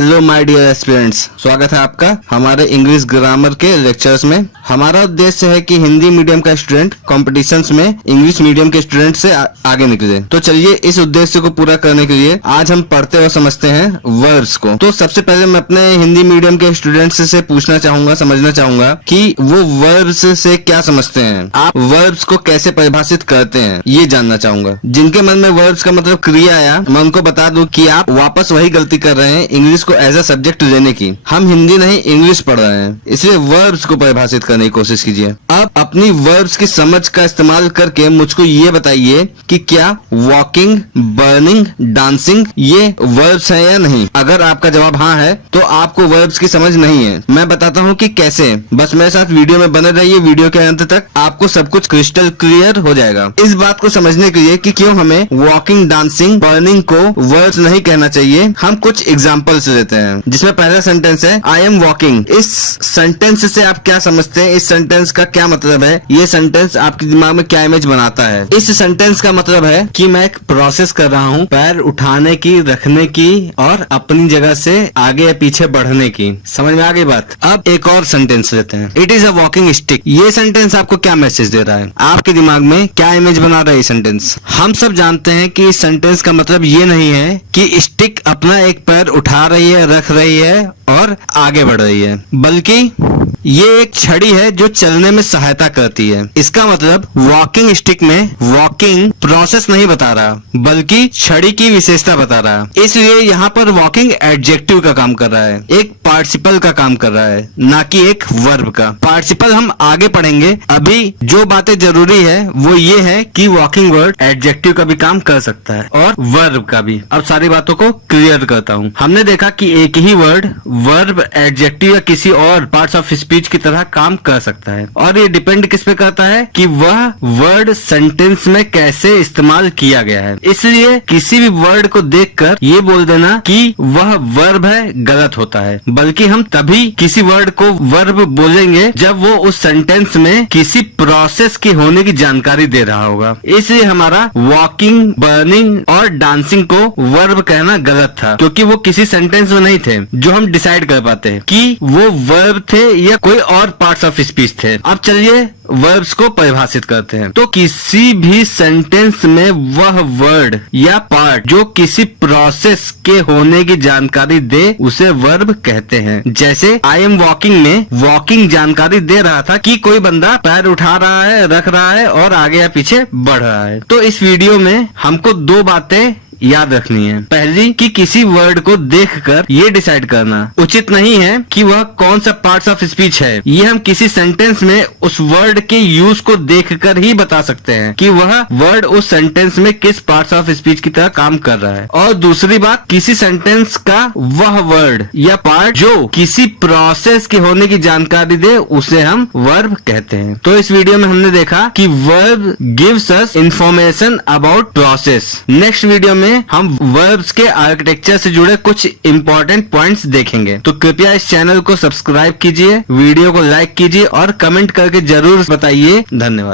Hello my dear aspirants, स्वागत है आपका हमारे इंग्लिश ग्रामर के लेक्चर्स में। हमारा उद्देश्य है कि हिंदी मीडियम का स्टूडेंट कॉम्पिटिशन्स में इंग्लिश मीडियम के स्टूडेंट से आगे निकले। तो चलिए इस उद्देश्य को पूरा करने के लिए आज हम पढ़ते और समझते हैं वर्ब्स को। तो सबसे पहले मैं अपने हिंदी मीडियम के स्टूडेंट्स से पूछना चाहूंगा, समझना चाहूंगा कि वो वर्ब्स से क्या समझते हैं, आप वर्ब्स को कैसे परिभाषित करते हैं, ये जानना चाहूंगा। जिनके मन में वर्ब्स का मतलब क्रिया आया, मैं उनको बता दूं कि आप वापस वही गलती कर रहे हैं इंग्लिश को एज अ सब्जेक्ट लेने की। हम हिंदी नहीं इंग्लिश पढ़ रहे हैं, इसलिए वर्ब्स को परिभाषित करने की कोशिश कीजिए। अब अपनी वर्ब्स की समझ का इस्तेमाल करके मुझको ये बताइए कि क्या वॉकिंग, बर्निंग, डांसिंग ये वर्ब्स है या नहीं। अगर आपका जवाब हाँ है तो आपको वर्ब्स की समझ नहीं है। मैं बताता हूँ कि कैसे, बस मेरे साथ वीडियो में बने रहिए। वीडियो के अंत तक आपको सब कुछ क्रिस्टल क्लियर हो जाएगा। इस बात को समझने के लिए कि क्यों हमें वॉकिंग, डांसिंग, बर्निंग को वर्ब्स नहीं कहना चाहिए, हम कुछ एग्जाम्पल्स लेते हैं। जिसमें पहला सेंटेंस है आई एम वॉकिंग। इस सेंटेंस से आप क्या समझते हैं, इस सेंटेंस का क्या मतलब है, ये सेंटेंस आपके दिमाग में क्या इमेज बनाता है। इस सेंटेंस का मतलब है कि मैं एक प्रोसेस कर रहा हूँ पैर उठाने की, रखने की और अपनी जगह से आगे या पीछे बढ़ने की। समझ में आ गई बात। अब एक और सेंटेंस लेते हैं, it is a walking stick. ये सेंटेंस आपको क्या मैसेज दे रहा है, आपके दिमाग में क्या इमेज बना रहा है ये सेंटेंस। हम सब जानते हैं कि इस सेंटेंस का मतलब ये नहीं है कि स्टिक अपना एक पैर उठा रही है, रख रही है और आगे बढ़ रही है, बल्कि ये एक छड़ी है जो चलने में सहायता करती है। इसका मतलब वॉकिंग स्टिक में वॉकिंग प्रोसेस नहीं बता रहा, बल्कि छड़ी की विशेषता बता रहा है। इसलिए यहाँ पर वॉकिंग एडजेक्टिव का काम कर रहा है, एक पार्टिसिपल का काम कर रहा है, ना कि एक वर्ब का। पार्टिसिपल हम आगे पढ़ेंगे। अभी जो बातें जरूरी है वो ये है कि वॉकिंग वर्ड एडजेक्टिव का भी काम कर सकता है और वर्ब का भी। अब सारी बातों को क्लियर करता हूँ। हमने देखा कि एक ही वर्ड वर्ब, एडजेक्टिव या किसी और पार्ट्स ऑफ स्पीच की तरह काम कर सकता है, और ये डिपेंड किस पे करता है कि वह वर्ड सेंटेंस में कैसे इस्तेमाल किया गया है। इसलिए किसी भी वर्ड को देखकर ये बोल देना कि वह वर्ब है गलत होता है, बल्कि हम तभी किसी वर्ड को वर्ब बोलेंगे जब वो उस सेंटेंस में किसी प्रोसेस के होने की जानकारी दे रहा होगा। इसलिए हमारा वॉकिंग, बर्निंग और डांसिंग को वर्ब कहना गलत था, क्योंकि वो किसी सेंटेंस में नहीं थे जो हम डिसाइड कर पाते हैं कि वो वर्ब थे या कोई और पार्ट्स ऑफ स्पीच थे। अब चलिए वर्ब्स को परिभाषित करते हैं। तो किसी भी सेंटेंस में वह वर्ड या पार्ट जो किसी प्रोसेस के होने की जानकारी दे उसे वर्ब कहते हैं। जैसे आई एम वॉकिंग में वॉकिंग जानकारी दे रहा था कि कोई बंदा पैर उठा रहा है, रख रहा है और आगे या पीछे बढ़ रहा है। तो इस वीडियो में हमको दो बातें याद रखनी है। पहली कि किसी वर्ड को देखकर ये डिसाइड करना उचित नहीं है कि वह कौन सा पार्ट्स ऑफ स्पीच है। ये हम किसी सेंटेंस में उस वर्ड के यूज को देखकर ही बता सकते हैं कि वह वर्ड उस सेंटेंस में किस पार्ट्स ऑफ स्पीच की तरह काम कर रहा है। और दूसरी बात, किसी सेंटेंस का वह वर्ड या पार्ट जो किसी प्रोसेस के होने की जानकारी दे उसे हम वर्ब कहते हैं। तो इस वीडियो में हमने देखा कि verb gives us information about process. Next video में हम वर्ब्स के आर्किटेक्चर से जुड़े कुछ इंपॉर्टेंट पॉइंट्स देखेंगे। तो कृपया इस चैनल को सब्सक्राइब कीजिए, वीडियो को लाइक कीजिए और कमेंट करके जरूर बताइए। धन्यवाद।